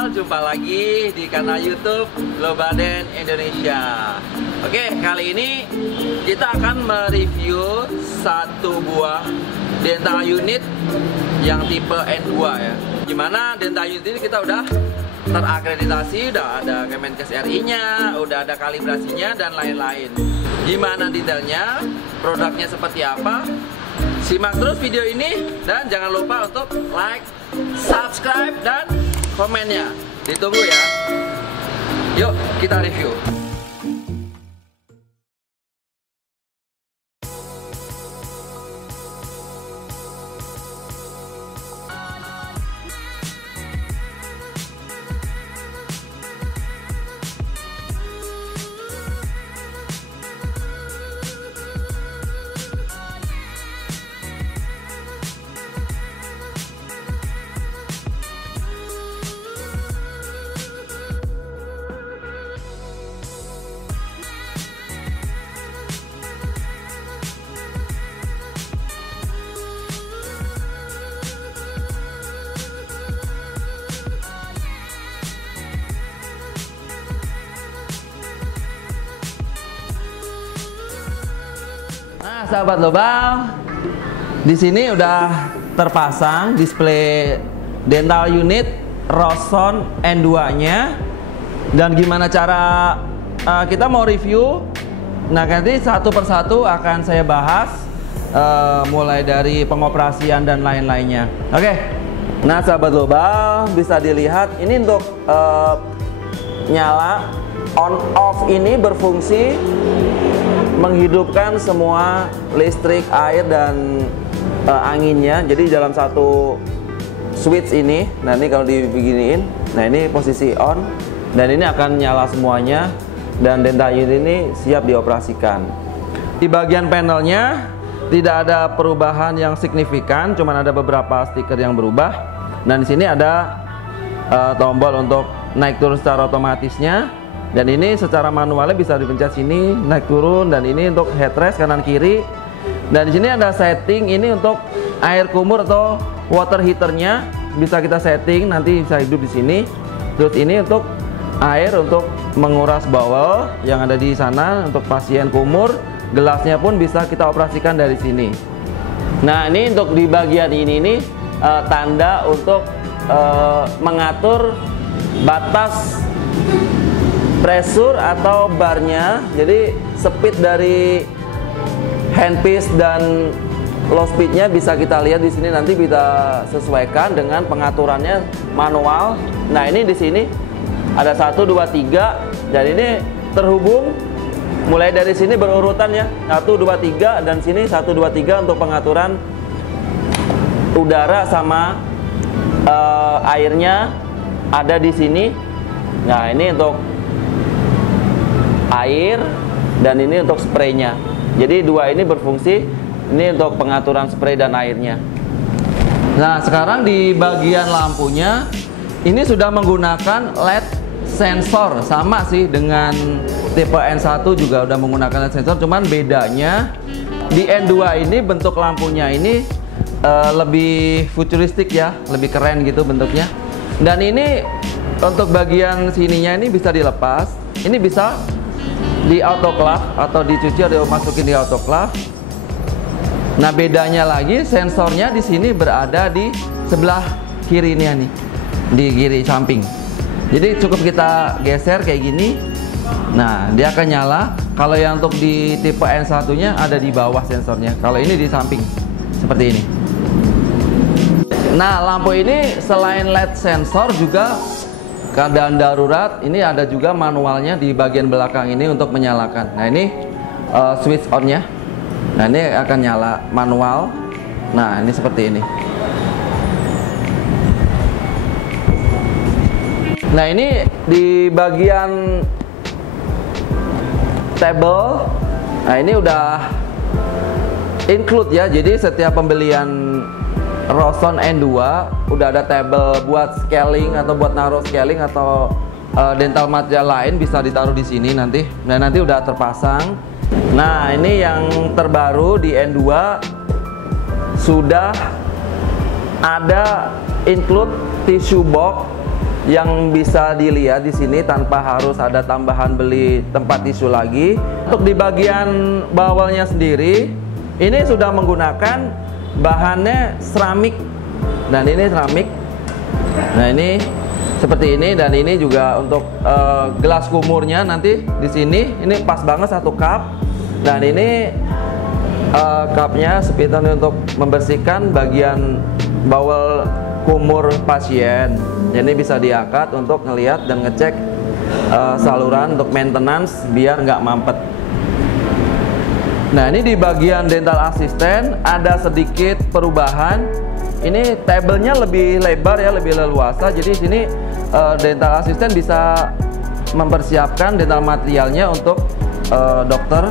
jumpa lagi di kanal YouTube Globaden Indonesia. Oke, kali ini kita akan mereview satu buah dental unit yang tipe N2 ya. Dimana dental unit ini kita udah terakreditasi, udah ada Kemenkes RI-nya, udah ada kalibrasinya dan lain-lain. Gimana detailnya, produknya seperti apa? Simak terus video ini dan jangan lupa untuk like, subscribe, dan komennya. Ditunggu ya. Yuk kita review. Nah, sahabat Lobal, di sini udah terpasang display dental unit Roson N2-nya. Dan gimana cara kita mau review? Nah, nanti satu persatu akan saya bahas, mulai dari pengoperasian dan lain-lainnya. Oke. Nah, sahabat Lobal, bisa dilihat ini untuk nyala on off ini berfungsi menghidupkan semua listrik, air, dan anginnya. Jadi dalam satu switch ini, nah ini kalau dibeginiin, nah ini posisi on, dan ini akan nyala semuanya, dan dental unit ini siap dioperasikan. Di bagian panelnya tidak ada perubahan yang signifikan, cuman ada beberapa stiker yang berubah. Dan di sini ada tombol untuk naik turun secara otomatisnya. Dan ini secara manualnya bisa dipencet sini naik turun, dan ini untuk headrest kanan kiri. Dan di sini ada setting ini untuk air kumur atau water heaternya, bisa kita setting nanti bisa hidup di sini. Terus ini untuk air untuk menguras bawel yang ada di sana untuk pasien kumur, gelasnya pun bisa kita operasikan dari sini. Nah, ini untuk di bagian ini tanda untuk mengatur batas pressure atau barnya. Jadi speed dari handpiece dan low speednya bisa kita lihat di sini, nanti bisa sesuaikan dengan pengaturannya manual. Nah, ini di sini ada 1, 2, 3, dan ini terhubung mulai dari sini berurutan ya, 1, 2, 3, dan sini 1, 2, 3 untuk pengaturan udara sama airnya ada di sini. Nah, ini untuk air, dan ini untuk spraynya. Jadi dua ini berfungsi, ini untuk pengaturan spray dan airnya. Nah, sekarang di bagian lampunya ini sudah menggunakan LED sensor, sama sih dengan tipe N1 juga udah menggunakan LED sensor, cuman bedanya di N2 ini bentuk lampunya ini lebih futuristik ya, lebih keren gitu bentuknya. Dan ini untuk bagian sininya ini bisa dilepas, ini bisa di autoclave atau dicuci atau masukin di autoclave. Nah, bedanya lagi sensornya di sini berada di sebelah kiri ini ya, nih di kiri samping. Jadi cukup kita geser kayak gini, nah dia akan nyala. Kalau yang untuk di tipe N1-nya ada di bawah sensornya, kalau ini di samping seperti ini. Nah, lampu ini selain LED sensor juga keadaan darurat, ini ada juga manualnya di bagian belakang ini untuk menyalakan. Nah, ini switch on-nya. Nah, ini akan nyala manual. Nah, ini seperti ini. Nah, ini di bagian table. Nah, ini udah include ya. Jadi setiap pembelian Roson N2 udah ada table buat scaling atau buat naruh scaling atau dental material lain, bisa ditaruh di sini nanti. Nah, nanti udah terpasang. Nah, ini yang terbaru di N2 sudah ada include tissue box yang bisa dilihat di sini tanpa harus ada tambahan beli tempat tisu lagi. Untuk di bagian bawelnya sendiri, ini sudah menggunakan bahannya seramik. Dan ini seramik. Nah, ini seperti ini, dan ini juga untuk gelas kumurnya nanti di sini. Ini pas banget 1 cup. Dan ini cupnya spiton untuk membersihkan bagian bawel kumur pasien. Jadi bisa diangkat untuk ngelihat dan ngecek saluran untuk maintenance biar nggak mampet. Nah, ini di bagian dental assistant ada sedikit perubahan. Ini tabelnya lebih lebar ya, lebih leluasa. Jadi di sini dental assistant bisa mempersiapkan dental materialnya untuk dokter.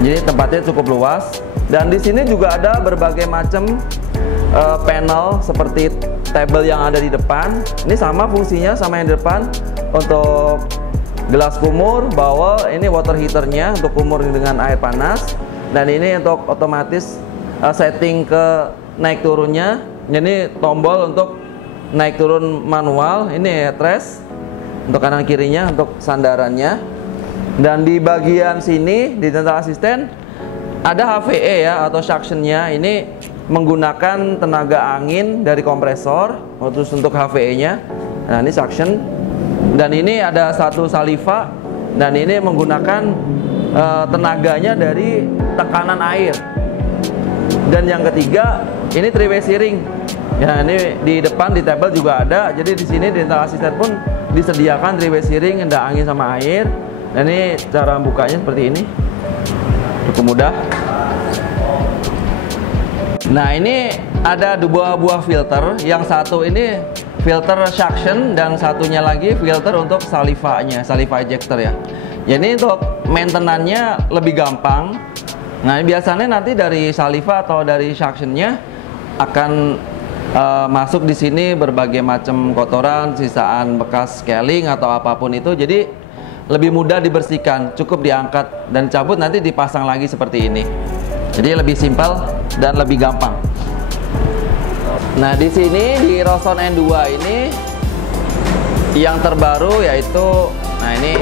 Jadi tempatnya cukup luas. Dan di sini juga ada berbagai macam panel seperti table yang ada di depan. Ini sama fungsinya sama yang di depan. Untuk gelas kumur, bawel, ini water heaternya untuk kumur dengan air panas. Dan ini untuk otomatis setting ke naik turunnya. Ini tombol untuk naik turun manual. Ini headrest untuk kanan kirinya untuk sandarannya. Dan di bagian sini di dental assistant ada HVE ya, atau suctionnya. Ini menggunakan tenaga angin dari kompresor terus untuk HVE-nya. Nah, ini suction. Dan ini ada satu saliva, dan ini menggunakan tenaganya dari tekanan air. Dan yang ketiga, ini 3-way steering. Ya, ini di depan di table juga ada. Jadi di sini dental assistant pun disediakan 3-way steering, ada angin sama air. Dan ini cara bukanya seperti ini. Cukup mudah. Nah, ini ada 2 buah filter. Yang satu ini filter suction, dan satunya lagi filter untuk salivanya, saliva ejector ya. Jadi untuk maintenance-nya lebih gampang. Nah, biasanya nanti dari saliva atau dari suctionnya akan masuk di sini berbagai macam kotoran, sisaan bekas scaling atau apapun itu. Jadi lebih mudah dibersihkan, cukup diangkat dan cabut, nanti dipasang lagi seperti ini. Jadi lebih simpel dan lebih gampang. Nah, di sini di Roson N2 ini yang terbaru yaitu, nah ini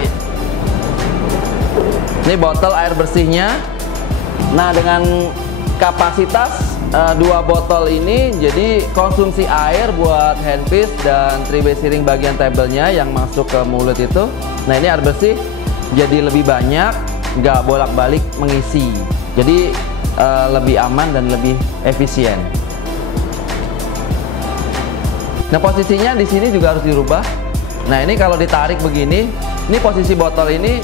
botol air bersihnya. Nah, dengan kapasitas 2 botol ini, jadi konsumsi air buat handpiece dan 3-way steering bagian tabelnya yang masuk ke mulut itu. Nah, ini air bersih jadi lebih banyak, nggak bolak-balik mengisi. Jadi lebih aman dan lebih efisien. Nah, posisinya di sini juga harus dirubah. Nah, ini kalau ditarik begini, ini posisi botol ini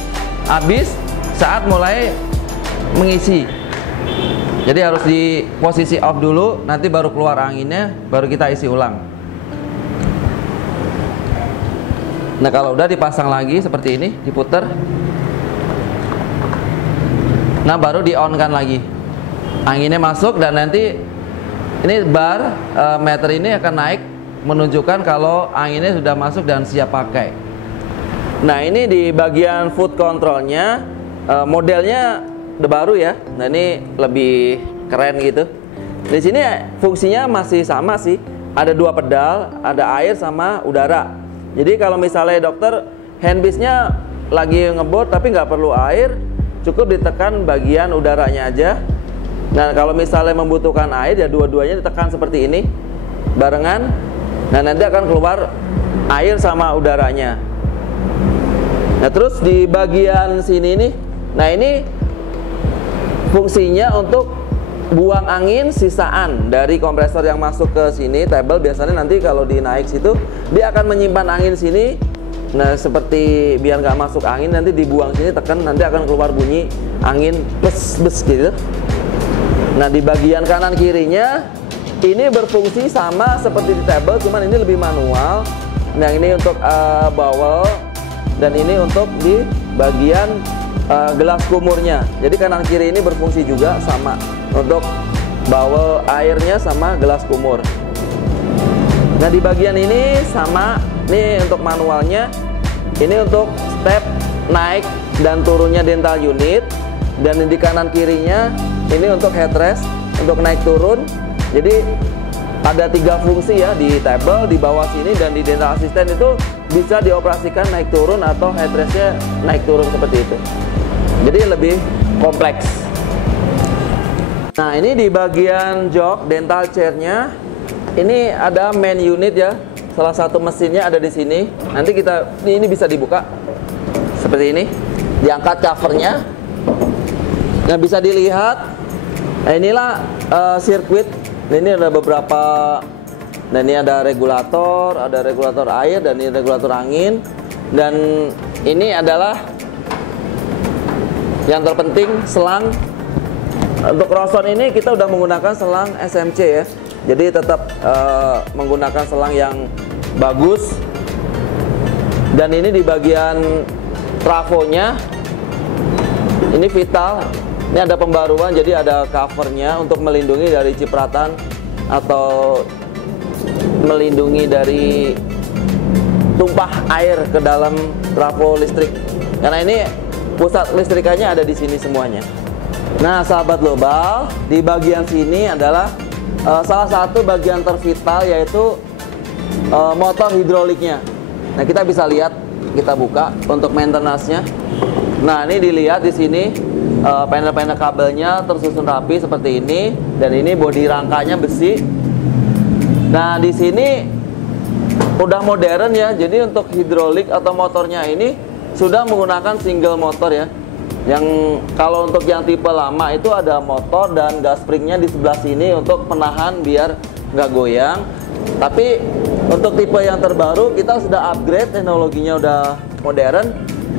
habis saat mulai mengisi. Jadi harus di posisi off dulu, nanti baru keluar anginnya, baru kita isi ulang. Nah, kalau udah dipasang lagi seperti ini, diputer. Nah, baru di on kan lagi. Anginnya masuk, dan nanti ini bar meter ini akan naik menunjukkan kalau anginnya sudah masuk dan siap pakai. Nah, ini di bagian food controlnya, modelnya udah baru ya. Nah, ini lebih keren gitu. Di sini fungsinya masih sama sih. Ada 2 pedal, ada air sama udara. Jadi kalau misalnya dokter handpiece-nya lagi ngebor tapi nggak perlu air, cukup ditekan bagian udaranya aja. Nah, kalau misalnya membutuhkan air, ya dua-duanya ditekan seperti ini barengan. Nah, nanti akan keluar air sama udaranya. Nah, terus di bagian sini nih, nah ini fungsinya untuk buang angin sisaan dari kompresor yang masuk ke sini table. Biasanya nanti kalau dinaik situ, dia akan menyimpan angin sini. Nah, seperti biar nggak masuk angin, nanti dibuang sini, tekan, nanti akan keluar bunyi angin bes-bes gitu. Nah, di bagian kanan kirinya ini berfungsi sama seperti di table, cuman ini lebih manual. Nah, ini untuk bawel, dan ini untuk di bagian gelas kumurnya. Jadi kanan kiri ini berfungsi juga sama untuk bawel airnya sama gelas kumur. Nah, di bagian ini sama, ini untuk manualnya. Ini untuk step naik dan turunnya dental unit. Dan di kanan kirinya ini untuk headrest untuk naik turun. Jadi ada 3 fungsi ya, di table, di bawah sini, dan di dental assistant itu bisa dioperasikan naik turun atau headrestnya naik turun seperti itu. Jadi lebih kompleks. Nah, ini di bagian jok dental chairnya, ini ada main unit ya. Salah satu mesinnya ada di sini. Nanti ini bisa dibuka seperti ini. Diangkat covernya. Nah, bisa dilihat. Nah, inilah sirkuit. Ini ada beberapa. Nah, ini ada regulator air, dan ini regulator angin. Dan ini adalah yang terpenting, selang. Untuk Roson ini kita udah menggunakan selang SMC ya. Jadi tetap menggunakan selang yang bagus. Dan ini di bagian trafonya, ini vital. Ini ada pembaruan, jadi ada covernya untuk melindungi dari cipratan atau melindungi dari tumpah air ke dalam trafo listrik. Karena ini pusat listrikannya ada di sini semuanya. Nah, sahabat global, di bagian sini adalah salah satu bagian tervital, yaitu motor hidroliknya. Nah, kita bisa lihat, kita buka untuk maintenance-nya. Nah, ini dilihat di sini panel-panel kabelnya tersusun rapi seperti ini, dan ini bodi rangkanya besi. Nah, di sini udah modern ya. Jadi untuk hidrolik atau motornya ini sudah menggunakan single motor ya. Yang kalau untuk yang tipe lama itu ada motor dan gas springnya di sebelah sini untuk penahan biar nggak goyang. Tapi untuk tipe yang terbaru kita sudah upgrade, teknologinya udah modern.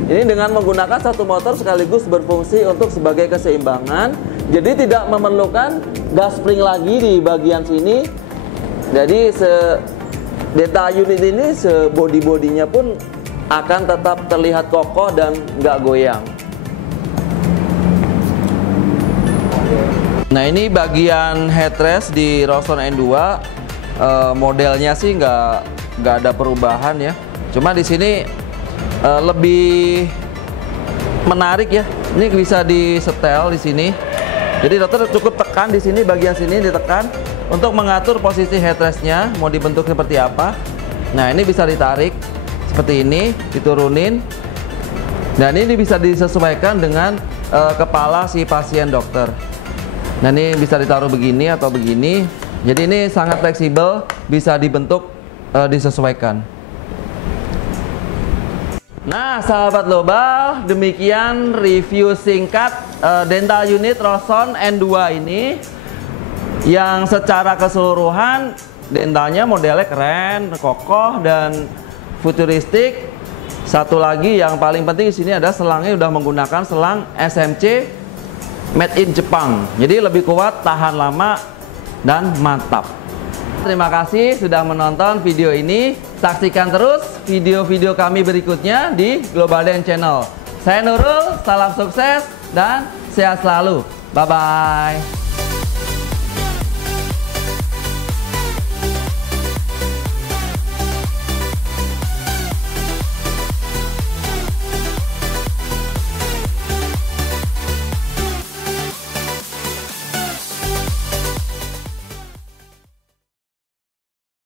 Ini dengan menggunakan satu motor sekaligus berfungsi untuk sebagai keseimbangan. Jadi tidak memerlukan gas spring lagi di bagian sini. Jadi dental unit ini body-bodinya pun akan tetap terlihat kokoh dan nggak goyang. Nah, ini bagian headrest di Roson N2. Modelnya sih nggak ada perubahan ya. Cuma di sini lebih menarik ya. Ini bisa disetel di sini. Jadi dokter cukup tekan di sini, bagian sini ditekan untuk mengatur posisi headrestnya mau dibentuk seperti apa. Nah, ini bisa ditarik seperti ini, diturunin. Dan ini bisa disesuaikan dengan kepala si pasien dokter. Nah, ini bisa ditaruh begini atau begini. Jadi ini sangat fleksibel, bisa dibentuk, disesuaikan. Nah, sahabat global, demikian review singkat dental unit Roson N2 ini, yang secara keseluruhan dentalnya modelnya keren, kokoh, dan futuristik. Satu lagi yang paling penting di sini ada selangnya udah menggunakan selang SMC made in Jepang. Jadi lebih kuat, tahan lama, dan mantap. Terima kasih sudah menonton video ini. Saksikan terus video-video kami berikutnya di Global Dent Channel. Saya Nurul, salam sukses dan sehat selalu. Bye-bye.